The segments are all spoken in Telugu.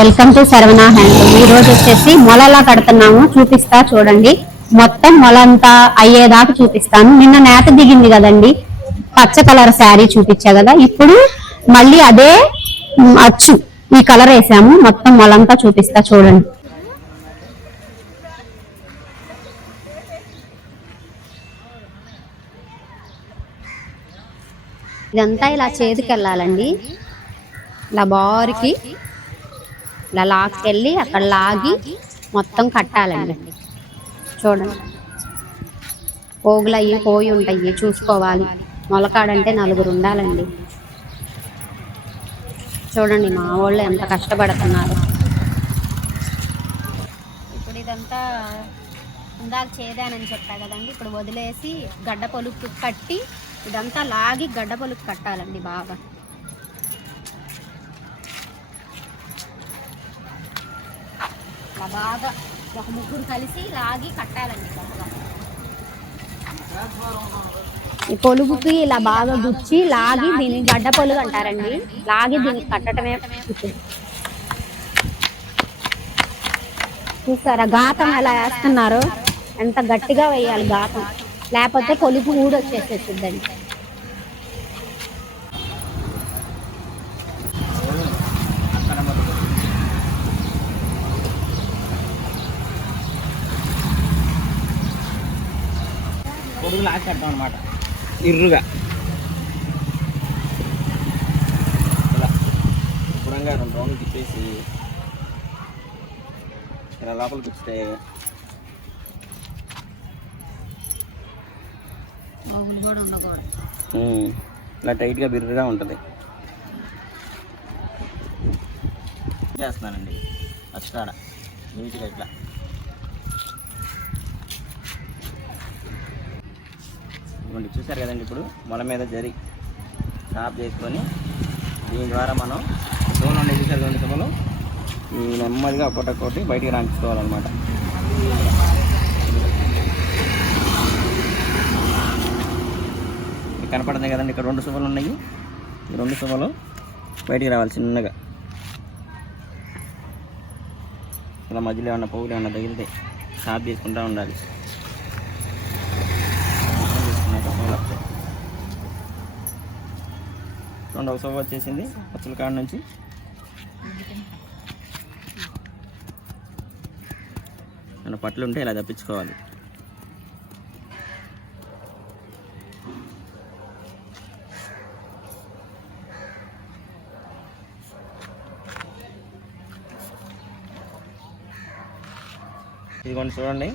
Welcome to Saravana handloom. ఈ రోజు వచ్చేసి మొలలా కడుతున్నాము, చూపిస్తా చూడండి. మొత్తం మొలంతా అయ్యేదాకా చూపిస్తాను. నిన్న నేత దిగింది కదండి, పచ్చ కలర్ శారీ చూపించా కదా, ఇప్పుడు మళ్ళీ అదే అచ్చు ఈ కలర్ వేసాము. మొత్తం మొలంతా చూపిస్తా చూడండి. ఇదంతా ఇలా చేతికి వెళ్ళాలండి, ఇలా బారికి ఇలా లాక్కెళ్ళి అక్కడ లాగి మొత్తం కట్టాలండి. చూడండి, పోగులు అయ్యి పోయి ఉంటాయి, చూసుకోవాలి. మొలకాడంటే నలుగురు ఉండాలండి. చూడండి మా వాళ్ళు ఎంత కష్టపడుతున్నారు. ఇప్పుడు ఇదంతా ఇందాక చేదానని చెప్పా కదండి, ఇప్పుడు వదిలేసి గడ్డ పొలుపు కట్టి ఇదంతా లాగి గడ్డ పొలుపు కట్టాలండి బాగా. బాగా ఒక ముగ్గురు కలిసి లాగి కట్టాలండి బాగా. ఈ పొలుగుకి ఇలా బాగా గుచ్చి లాగి దీన్ని గడ్డ పొలుగు అంటారండి. లాగి దీనికి కట్టడమే. చూసారా గాతం ఎలా వేస్తున్నారు, ఎంత గట్టిగా వేయాలి గాతం, లేకపోతే పొలుగు ఊడొచ్చేసేస్తుందండి. పొడుగు లాగి కడతాం అనమాట, ఇర్రుగా శుభ్రంగా 2 రౌండ్లు తిప్పేసి ఇలా లోపలికి ఇస్తే కూడా ఉండకూడదు, ఇలా టైట్గా బిర్రుగా ఉంటుంది. చేస్తున్నానండి అక్షరాడ నీట్గా ఇట్లా. ఇవ్వండి, చూసారు కదండి. ఇప్పుడు మొల మీద జరి సాఫ్ చేసుకొని దీని ద్వారా మనం సోలు ఉండే చూసారు కదండి, సోలు ఈ నెమ్మదిగా ఒక్కొక్కటి బయటికి రాయించుకోవాలన్నమాట. కనపడుతుంది కదండి, ఇక్కడ 2 సువ్వలు ఉన్నాయి. ఈ 2 సువ్వలు బయటికి రావాలి చిన్నగా. ఇలా మధ్యలో ఏమన్నా పువ్వులు ఏమన్నా తగిలితే సాఫ్ చేసుకుంటూ ఉండాలి. రెండవ సువ్వ వచ్చేసింది పచ్చల కాడ నుంచి. మన పట్లు ఉంటే ఇలా తప్పించుకోవాలి. ఇదిగోండి చూడండి,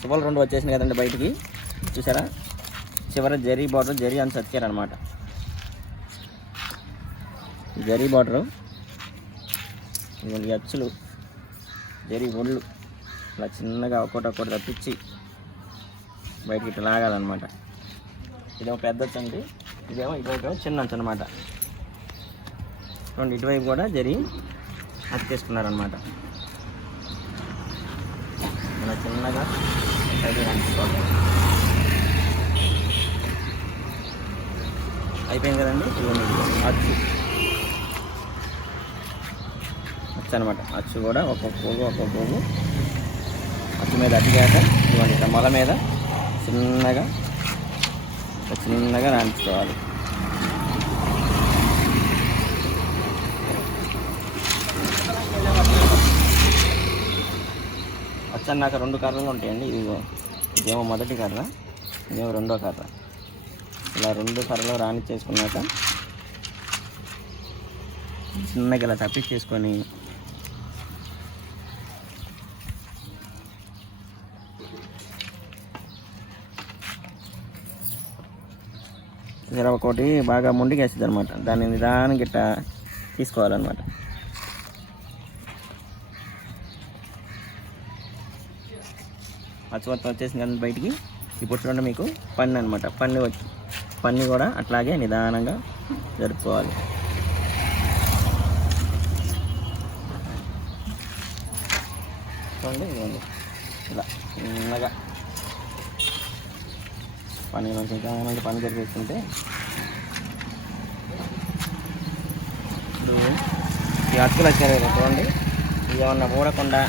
సువ్వలు 2 వచ్చేసినాయి కదండి బయటికి. చూసారా, చివర జరీ బార్డర్, జరీ అని సతికారనమాట. జరీ బార్డరు, ఇదిగోండి అచ్చులు, జరీ ఒళ్ళు ఇలా చిన్నగా ఒక్కొక్కటి తప్పించి బయటికి ఇట్లా లాగాలన్నమాట. ఇదేమో పెద్ద అచ్చు అండి, ఇదేమో ఇటువైపు చిన్న అచ్చు అనమాట. చూడండి, ఇటువైపు కూడా జరీ అతికేసుకున్నారనమాట. ఇలా చిన్నగా బయటికి రాసుకోవాలి. అయిపోయింది కదండి. ఇదిగోండి అచ్చు అనమాట. అచ్చు కూడా ఒక్కొక్క పోగు అచ్చు మీద అడ్డుగాక ఇవ్వండి, ఇట్లా మొల మీద చిన్నగా రాయించుకోవాలి. అచ్చు అన్నాక 2 కర్రలు ఉంటాయండి. ఇదేమో మొదటి కర్ర, ఇదేమో రెండో కర్ర. ఇలా 2 కర్రలు రానిచ్చేసుకున్నాక చిన్నగా ఇలా తప్పించేసుకొని ఒకటి బాగా ముందుకు వేస్తుంది అనమాట. దాన్ని నిదానంగా గిట్ట తీసుకోవాలన్నమాట. అచ్చువత్తం వచ్చేసింది కానీ బయటికి. ఇప్పుడు చూడండి మీకు పన్ను అనమాట. పన్ను కూడా అట్లాగే నిదానంగా జరుపుకోవాలి. చూడండి, ఇదిగోండి ఇలా చిన్నగా పని ఇంకా పని జరిపేస్తుంటే ఇప్పుడు ఈ అతుకులు వచ్చారు కదా చూడండి, ఇది ఏమన్నా ఊడకుండా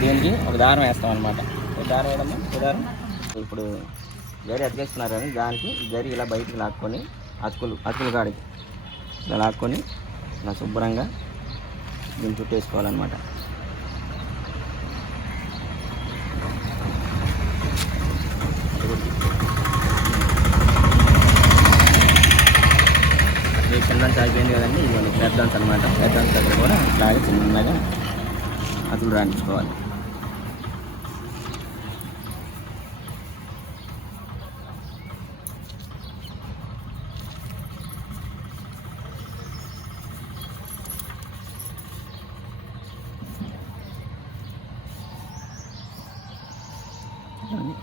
దీనికి ఒక దారం వేస్తాం అనమాట. దారం వేయడము దారం ఇప్పుడు జరి అతికేస్తున్నారు కానీ దానికి జరి ఇలా బయటికి లాక్కొని అతుకులు కాడికి ఇలా లాక్కొని ఇలా శుభ్రంగా దీన్ని చుట్టేసుకోవాలన్నమాట. ఇది చిన్న అయిపోయింది కదండి, ఇది పెద్దాన్స్ అనమాట. పెద్దాన్స్ దగ్గర కూడా ఇలాగే చిన్నగా అతులు రాయించుకోవాలి.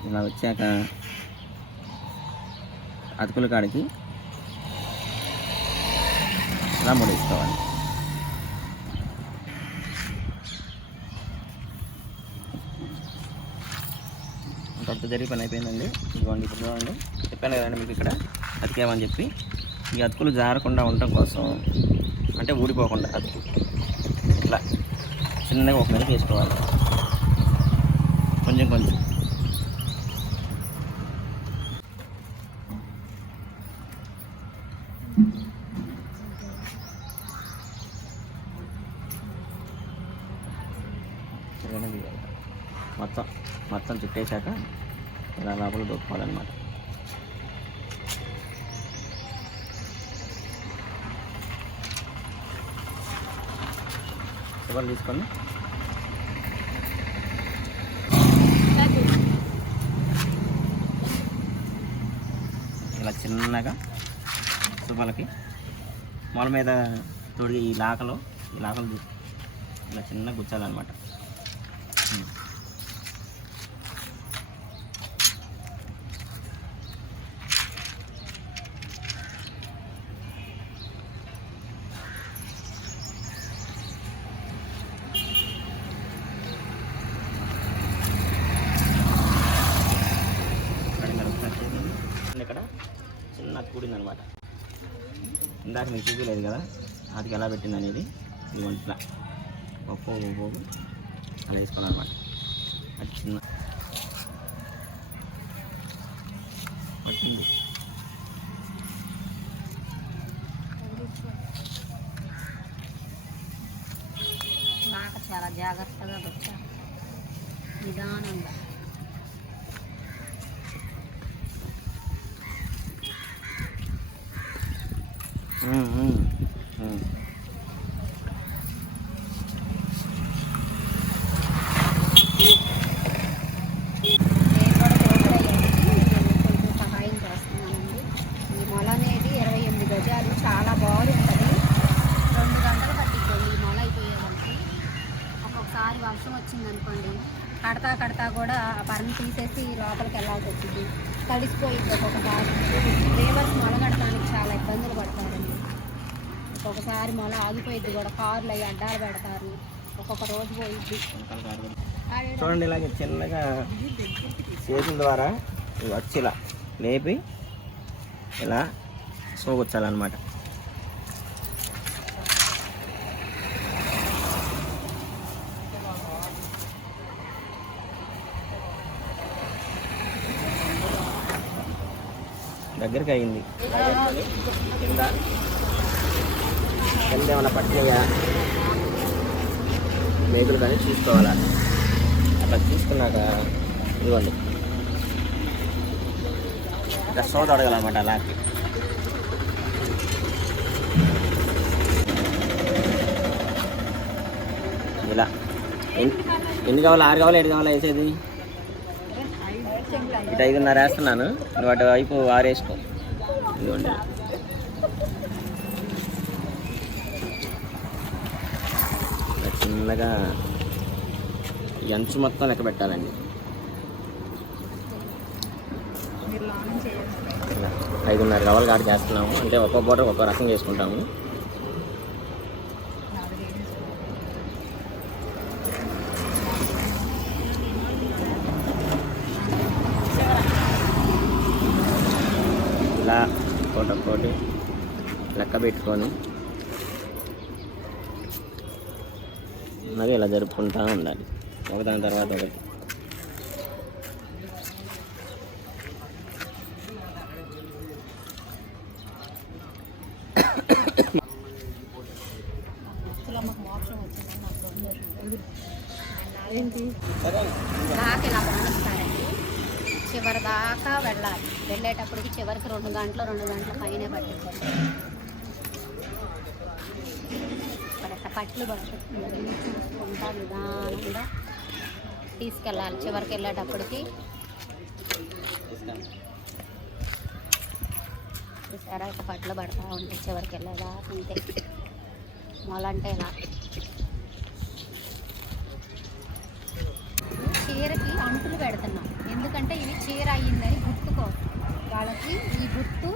ఇలా వచ్చాక అతుకుల కాడికి ఇలా ముడేసుకోవాలి. అంత జరిగి పని అయిపోయిందండి. ఇదిగోండి ఇప్పుడు చూడండి, చెప్పాను కదండి మీకు ఇక్కడ అతికేమని చెప్పి. ఈ అతుకులు జారకుండా ఉండటం కోసం, అంటే ఊడిపోకుండా అతుకు ఇట్లా చిన్నగా ఒక మీద వేసుకోవాలి, కొంచెం కొంచెం. మొత్తం చుట్టేశాక ఇలా లోపల దొక్కుకోవాలన్నమాట. చివరి తీసుకొని ఇలా చిన్నగా శుభలకి మొల మీద తొడిగి ఈ లాకలు ఇలా చిన్నగా గుచ్చాలన్నమాట. ఇక్కడ చిన్న కూడింది అనమాట. ఇందాక మీకు చూపించలేదు కదా అది ఎలా పెట్టింది అనేది. ఇది వంటలా పోగు అలా వేసుకోవాలి అనమాట. అది చిన్న పట్టింది. నాకు చాలా జాగ్రత్తగా వచ్చా, నిదానంగా. సహాయం చేస్తున్నానండి. ఈ మొల అనేది 28 గజాలు, చాలా బాగుంటుంది. 2 గంటలు పట్టిందండి ఈ మొల అయిపోయేదానికి. ఒక్కొక్కసారి వర్షం వచ్చిందనుకోండి, కడతా కూడా ఆ పరని తీసేసి లోపలికి వెళ్ళాల్సి వచ్చింది, తడిసిపోయింది. ఒక్కొక్కసారి లేబర్స్ మొల కడటానికి చాలా ఇబ్బందులు పడతారండి. ఒక్కొక్కసారి మొల ఆగిపోయింది కూడా, కార్లు అవి అడ్డాలు పెడతారు, ఒక్కొక్క రోజు పోయిద్ది. చూడండి ఇలాగే చిన్నగా చేతుల ద్వారా వచ్చి ఇలా లేపి ఇలా సోగొచ్చాలన్నమాట. దగ్గరికి అయింది. కింద ఏమైనా పట్టినయా మేకులు కానీ చూసుకోవాలా. అట్లా చూసుకున్నాక ఇదిగోండి ఇలా సోద అడగాలన్నమాట. అలా ఇలా ఎన్ని కావాలా, 6 కావాలా, 7 కావాలా వేసేది? ఇటు 5:30 వేస్తున్నాను, వాటి వైపు 6 వేసుకో. ఇదిగోండి చిన్నగా అంచు మొత్తం లెక్క పెట్టాలండి. 5:30 కావాలి కాడికి చేస్తున్నాము, అంటే ఒక్కో పూట ఒక్కో రకం చేసుకుంటాము. ఇలా ఒక్కోటి లెక్క పెట్టుకొని అలాగే ఇలా జరుపుకుంటూ ఉండాలి ఒకదాని తర్వాత ఒకటి. నాకు ఇలా బాగుంటారండి. చివరి దాకా వెళ్ళాలి. వెళ్ళేటప్పటికి చివరికి 2 గంటల పైనే పట్టించాలి. ఇక్కడ పట్లు పట్టుకుంటా నిదానంగా తీసుకెళ్ళాలి. చివరికి వెళ్ళేటప్పటికి చూసారా ఇక పట్లు పడతా ఉంటాయి చివరికి వెళ్ళేదా అంతే. మొలంటే ఇలా చీరకి అంటులు పెడుతున్నాం, ఎందుకంటే ఇవి చీర అయ్యిందని గుర్తుకోసం వాళ్ళకి. ఈ గుర్తు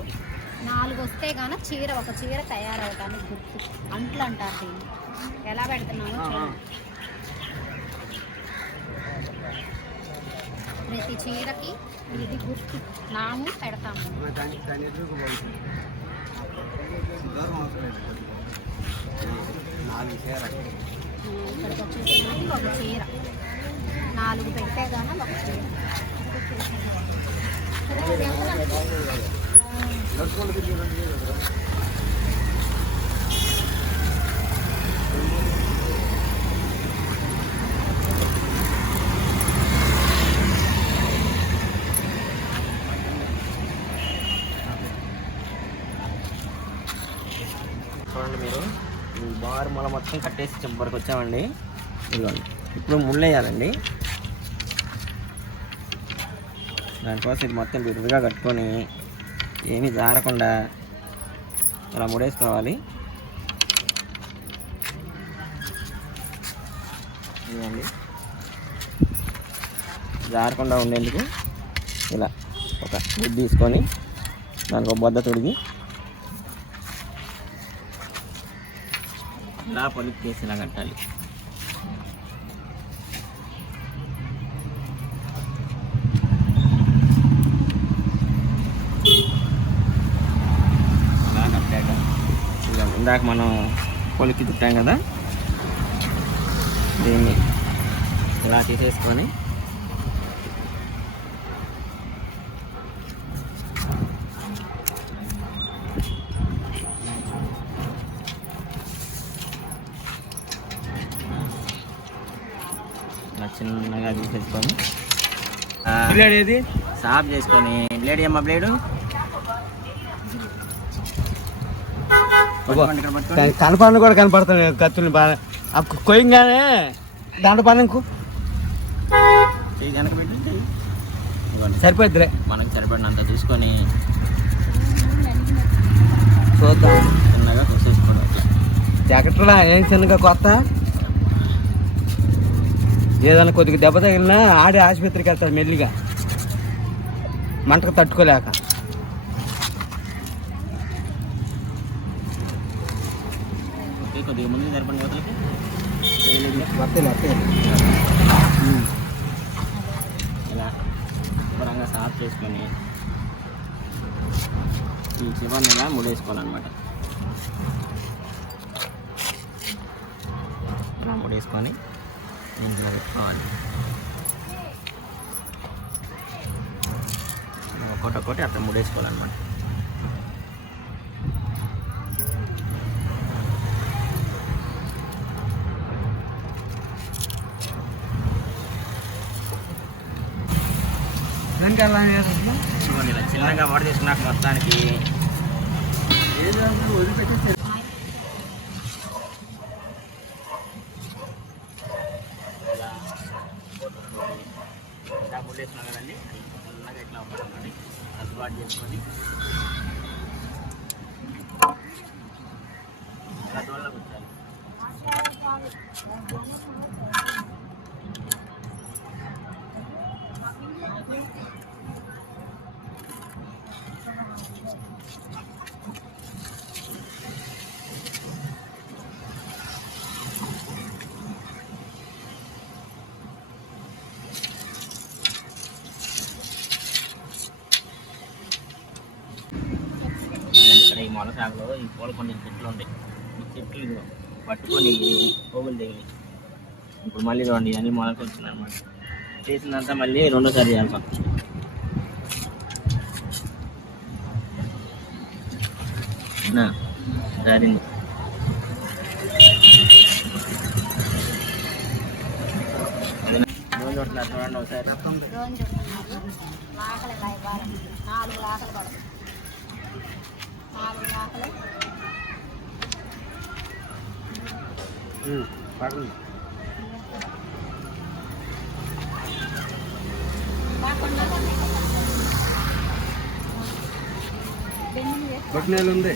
4 వస్తే గాన ఒక చీర తయారవటానికి గుర్తు అంట్లు అంటారు దీన్ని. ఎలా పెడుతున్నామో చూడండి. ప్రతి చీరకి ఇది గుర్తు నాము పెడతాము. ఇక్కడికి వచ్చేసి ఒక చీర 4 పెట్టేగానే ఒక చీర. చూడండి మీరు ఈ బార్ మొల మొత్తం కట్టేసి చివరికి వచ్చామండి. ఇదిగోండి ఇప్పుడు ముళ్ళు వేయాలండి. దానికోసం ఇది మొత్తం బిరుదుగా కట్టుకొని ఏమీ జారకుండా ఇలా ముడేసుకోవాలి. ఇదండి జారకుండా ఉండేందుకు ఇలా ఒక గుడ్డు తీసుకొని దానికి ఒక బొద్ద తొడిగి ఇలా పొలికి తీసి ఇలా కట్టాలి. అలా కట్టాక ఇందాక మనం పొలికి చుట్టాం కదా, దీన్ని ఇలా తీసేసుకొని ఇలా చిన్నగా తీసేసుకొని ఏది సాఫ్ చేసుకొని బ్లేడ్ ఏమ్మా బ్లేడు కనపడిన కూడా కనపడతాను కత్తులు బాగా కొయ్యంగానే దాంట్లో పనుకు వెనక పెట్టి సరిపోద్దిలే. మనకు సరిపడినంత చూసుకొని చూద్దాం. చిన్నగా కోసేసుకోవడం. జాకెట్లో ఏం చిన్నగా కొత్త ఏదైనా కొద్దిగా దెబ్బ తగిలినా ఆడి ఆసుపత్రికి వెళ్తాడు మెల్లిగా మంటకు తట్టుకోలేక. కొద్దిగా ముందు సరిపడిన వదలకి ఇలా శుభ్రంగా సాఫ్ చేసుకొని ఈ చివరిని ఇలా ముడేసుకోవాలన్నమాట. ఇలా ముడేసుకొని ఇంట్లో పెట్టుకోవాలి. ఒక్కొక్కటి అట్లా ముడేసుకోవాలన్నమాట. చూడండి ఇలా చిన్నగా వాడి తీసుకున్నాక మొత్తానికి ఇలా ముడేస్తున్నాం కదండి. చిన్నగా ఇట్లా ఉంటుంది సర్దుబాటు చేసుకొని గడ్డవల్ల కూర్చోాలి. ఇక్కడ ఈ మొల సాగులో ఈ పూల కొన్ని చెట్లు ఉంటాయి. ఈ చెట్లు పట్టుకొని పోగులు దిగి ఇప్పుడు మళ్ళీ చూడండి అన్ని మొలక వచ్చింది అనమాట. చేసిందంతా మళ్ళీ రెండోసారి చేయాల్సి వస్తుంది. జారింది. రోజు చూస్తున్నారు చూడండి ఒకసారి. పడుతుంది. బొట్నేలు ఉంది.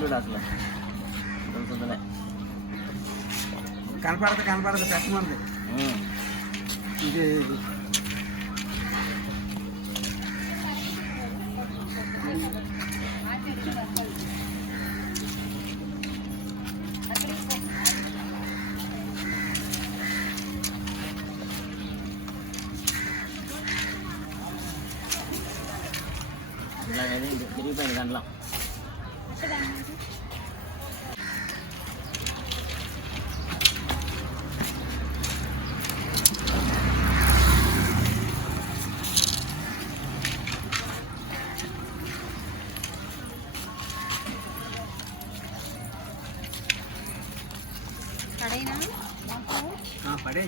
చూడు అసలు తెలుస్తుందిలే. కనపడదు కష్టమంది ఇది. ఇలాగైతే తిరిగిపోయింది గంటలో. పడే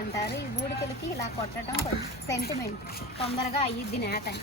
అంటారు. ఈ బూడికలకి ఇలా కొట్టడం కొంచెం సెంటిమెంట్, తొందరగా అయ్యిద్ది నేత అని.